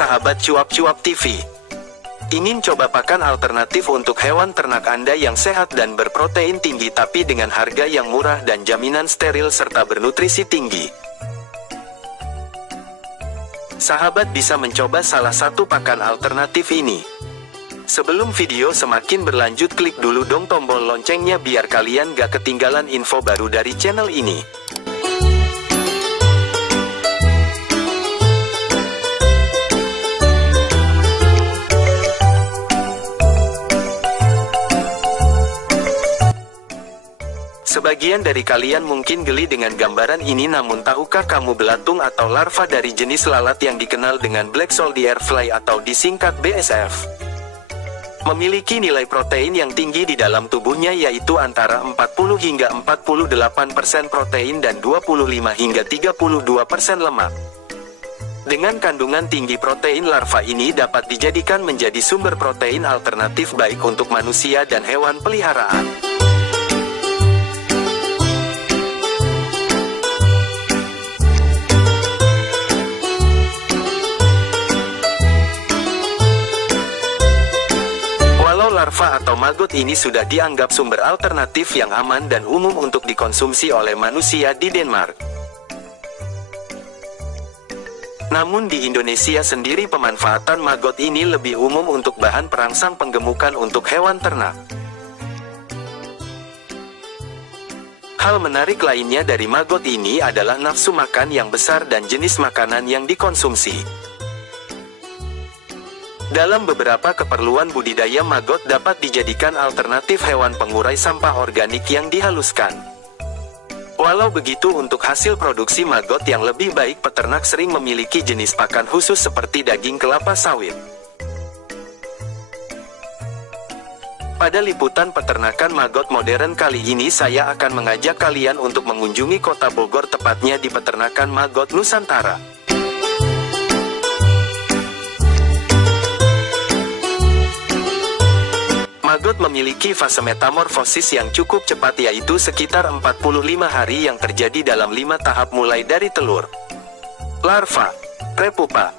sahabat Cuap-Cuap TV. Ingin coba pakan alternatif untuk hewan ternak Anda yang sehat dan berprotein tinggi tapi dengan harga yang murah dan jaminan steril serta bernutrisi tinggi? Sahabat bisa mencoba salah satu pakan alternatif ini. Sebelum video semakin berlanjut, klik dulu dong tombol loncengnya biar kalian gak ketinggalan info baru dari channel ini. Sebagian dari kalian mungkin geli dengan gambaran ini, namun tahukah kamu belatung atau larva dari jenis lalat yang dikenal dengan Black Soldier Fly atau disingkat BSF memiliki nilai protein yang tinggi di dalam tubuhnya, yaitu antara 40 hingga 48% protein dan 25 hingga 32% lemak. Dengan kandungan tinggi protein, larva ini dapat dijadikan menjadi sumber protein alternatif baik untuk manusia dan hewan peliharaan. Larva atau maggot ini sudah dianggap sumber alternatif yang aman dan umum untuk dikonsumsi oleh manusia di Denmark. Namun di Indonesia sendiri pemanfaatan maggot ini lebih umum untuk bahan perangsang penggemukan untuk hewan ternak. Hal menarik lainnya dari maggot ini adalah nafsu makan yang besar dan jenis makanan yang dikonsumsi. Dalam beberapa keperluan budidaya, maggot dapat dijadikan alternatif hewan pengurai sampah organik yang dihaluskan. Walau begitu, untuk hasil produksi maggot yang lebih baik, peternak sering memiliki jenis pakan khusus seperti daging kelapa sawit. Pada liputan peternakan maggot modern kali ini, saya akan mengajak kalian untuk mengunjungi kota Bogor, tepatnya di peternakan maggot Nusantara. Maggot memiliki fase metamorfosis yang cukup cepat, yaitu sekitar 45 hari yang terjadi dalam 5 tahap mulai dari telur, larva, prepupa,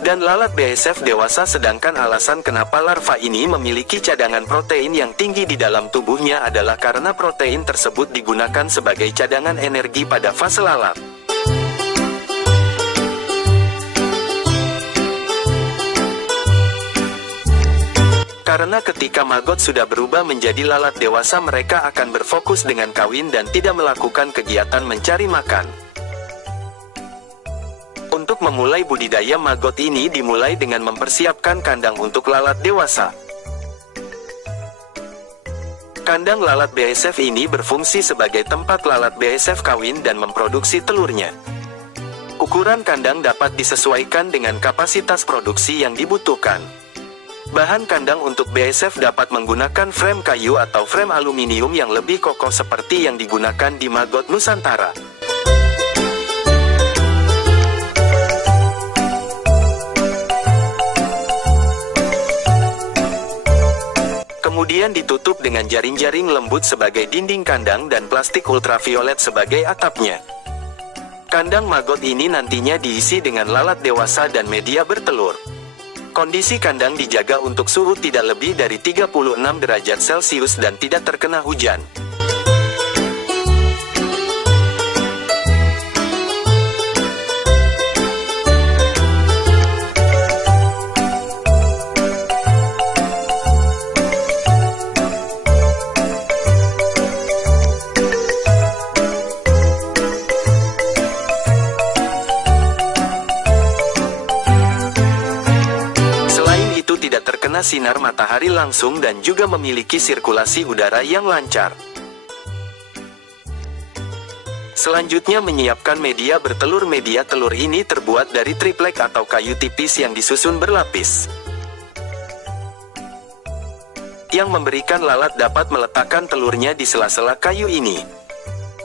dan lalat BSF dewasa. Sedangkan alasan kenapa larva ini memiliki cadangan protein yang tinggi di dalam tubuhnya adalah karena protein tersebut digunakan sebagai cadangan energi pada fase lalat. Karena ketika maggot sudah berubah menjadi lalat dewasa, mereka akan berfokus dengan kawin dan tidak melakukan kegiatan mencari makan. Untuk memulai budidaya maggot ini dimulai dengan mempersiapkan kandang untuk lalat dewasa. Kandang lalat BSF ini berfungsi sebagai tempat lalat BSF kawin dan memproduksi telurnya. Ukuran kandang dapat disesuaikan dengan kapasitas produksi yang dibutuhkan. Bahan kandang untuk BSF dapat menggunakan frame kayu atau frame aluminium yang lebih kokoh seperti yang digunakan di maggot Nusantara. Kemudian ditutup dengan jaring-jaring lembut sebagai dinding kandang dan plastik ultraviolet sebagai atapnya. Kandang maggot ini nantinya diisi dengan lalat dewasa dan media bertelur. Kondisi kandang dijaga untuk suhu tidak lebih dari 36 derajat Celcius dan tidak terkena hujan. Sinar matahari langsung dan juga memiliki sirkulasi udara yang lancar. Selanjutnya menyiapkan media bertelur. Media telur ini terbuat dari triplek atau kayu tipis yang disusun berlapis, yang memberikan lalat dapat meletakkan telurnya di sela-sela kayu ini.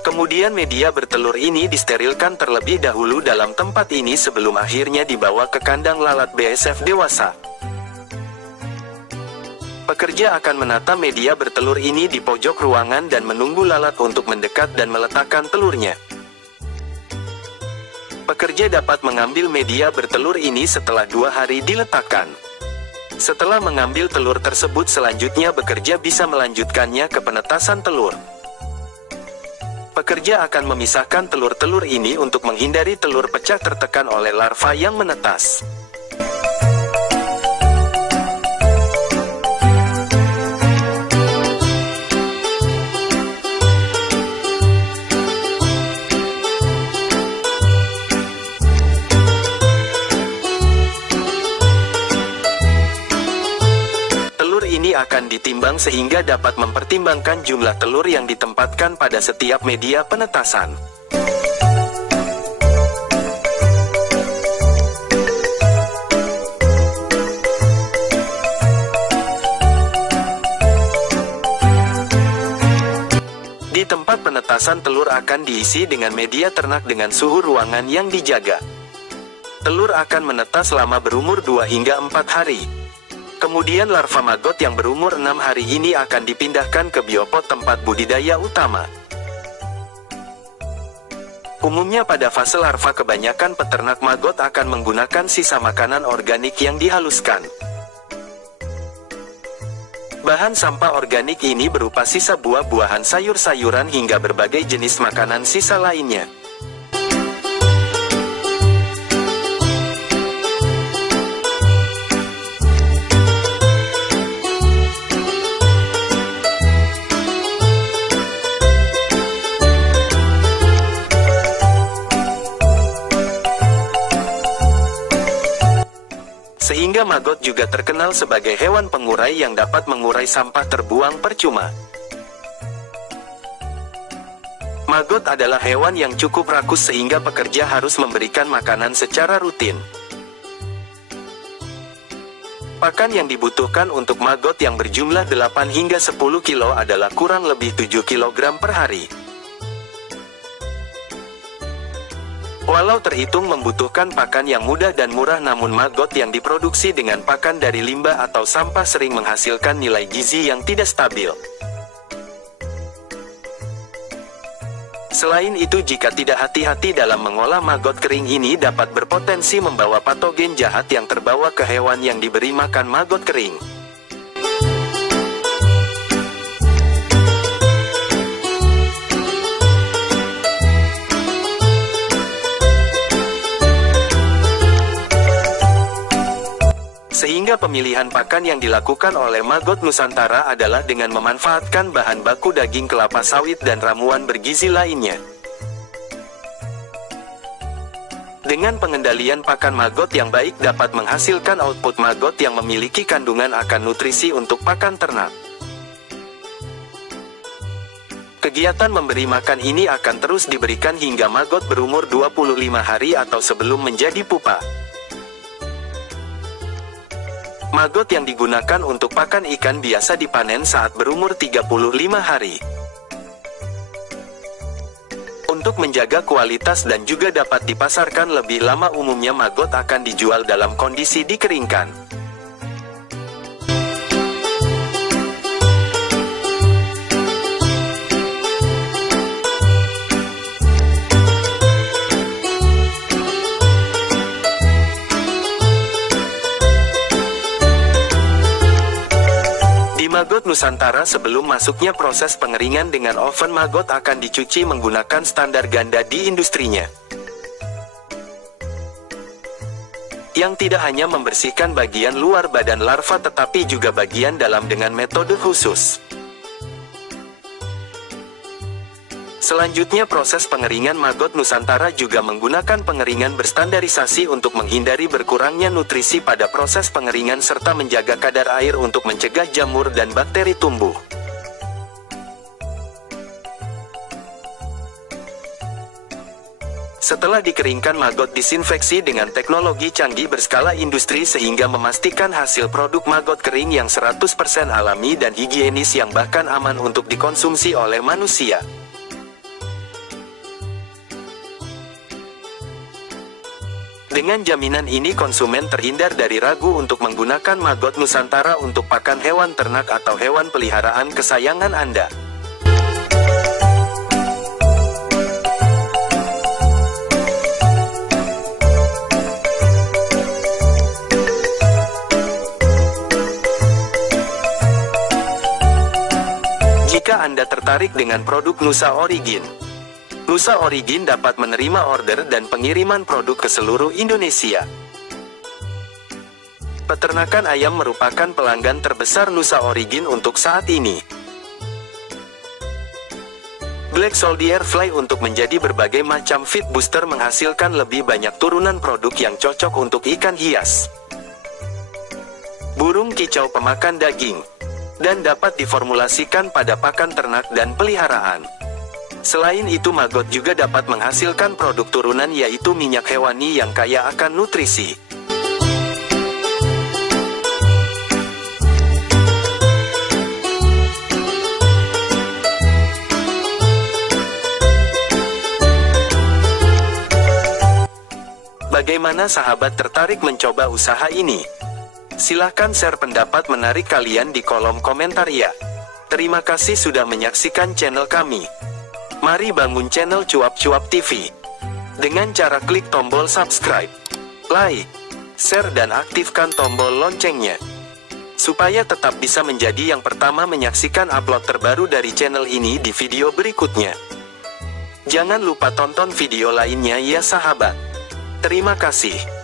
Kemudian media bertelur ini disterilkan terlebih dahulu dalam tempat ini sebelum akhirnya dibawa ke kandang lalat BSF dewasa. Pekerja akan menata media bertelur ini di pojok ruangan dan menunggu lalat untuk mendekat dan meletakkan telurnya. Pekerja dapat mengambil media bertelur ini setelah 2 hari diletakkan. Setelah mengambil telur tersebut, selanjutnya bekerja bisa melanjutkannya ke penetasan telur. Pekerja akan memisahkan telur-telur ini untuk menghindari telur pecah tertekan oleh larva yang menetas. Ini akan ditimbang sehingga dapat mempertimbangkan jumlah telur yang ditempatkan pada setiap media penetasan. Di tempat penetasan telur akan diisi dengan media ternak dengan suhu ruangan yang dijaga. Telur akan menetas selama berumur 2 hingga 4 hari. Kemudian larva maggot yang berumur 6 hari ini akan dipindahkan ke biopot tempat budidaya utama. Umumnya pada fase larva kebanyakan peternak maggot akan menggunakan sisa makanan organik yang dihaluskan. Bahan sampah organik ini berupa sisa buah-buahan, sayur-sayuran hingga berbagai jenis makanan sisa lainnya. Sehingga maggot juga terkenal sebagai hewan pengurai yang dapat mengurai sampah terbuang percuma. Maggot adalah hewan yang cukup rakus sehingga pekerja harus memberikan makanan secara rutin. Pakan yang dibutuhkan untuk maggot yang berjumlah 8 hingga 10 kilo adalah kurang lebih 7 kg per hari. Walau terhitung membutuhkan pakan yang mudah dan murah, namun maggot yang diproduksi dengan pakan dari limbah atau sampah sering menghasilkan nilai gizi yang tidak stabil. Selain itu, jika tidak hati-hati dalam mengolah, maggot kering ini dapat berpotensi membawa patogen jahat yang terbawa ke hewan yang diberi makan maggot kering. Sehingga pemilihan pakan yang dilakukan oleh Maggot Nusantara adalah dengan memanfaatkan bahan baku daging kelapa sawit dan ramuan bergizi lainnya. Dengan pengendalian pakan maggot yang baik dapat menghasilkan output maggot yang memiliki kandungan akan nutrisi untuk pakan ternak. Kegiatan memberi makan ini akan terus diberikan hingga maggot berumur 25 hari atau sebelum menjadi pupa. Maggot yang digunakan untuk pakan ikan biasa dipanen saat berumur 35 hari. Untuk menjaga kualitas dan juga dapat dipasarkan lebih lama, umumnya maggot akan dijual dalam kondisi dikeringkan. Maggot Nusantara, sebelum masuknya proses pengeringan dengan oven, maggot akan dicuci menggunakan standar ganda di industrinya. Yang tidak hanya membersihkan bagian luar badan larva tetapi juga bagian dalam dengan metode khusus. Selanjutnya, proses pengeringan maggot Nusantara juga menggunakan pengeringan berstandarisasi untuk menghindari berkurangnya nutrisi pada proses pengeringan serta menjaga kadar air untuk mencegah jamur dan bakteri tumbuh. Setelah dikeringkan, maggot disinfeksi dengan teknologi canggih berskala industri sehingga memastikan hasil produk maggot kering yang 100% alami dan higienis yang bahkan aman untuk dikonsumsi oleh manusia. Dengan jaminan ini, konsumen terhindar dari ragu untuk menggunakan maggot Nusantara untuk pakan hewan ternak atau hewan peliharaan kesayangan Anda. Apakah Anda tertarik dengan produk Nusa Origin? Nusa Origin dapat menerima order dan pengiriman produk ke seluruh Indonesia. Peternakan ayam merupakan pelanggan terbesar Nusa Origin untuk saat ini. Black Soldier Fly untuk menjadi berbagai macam feed booster menghasilkan lebih banyak turunan produk yang cocok untuk ikan hias, burung kicau pemakan daging, dan dapat diformulasikan pada pakan ternak dan peliharaan. Selain itu, maggot juga dapat menghasilkan produk turunan yaitu minyak hewani yang kaya akan nutrisi. Bagaimana sahabat tertarik mencoba usaha ini? Silahkan share pendapat menarik kalian di kolom komentar ya. Terima kasih sudah menyaksikan channel kami. Mari bangun channel Cuap-Cuap TV dengan cara klik tombol subscribe, like, share dan aktifkan tombol loncengnya, supaya tetap bisa menjadi yang pertama menyaksikan upload terbaru dari channel ini di video berikutnya. Jangan lupa tonton video lainnya ya sahabat. Terima kasih.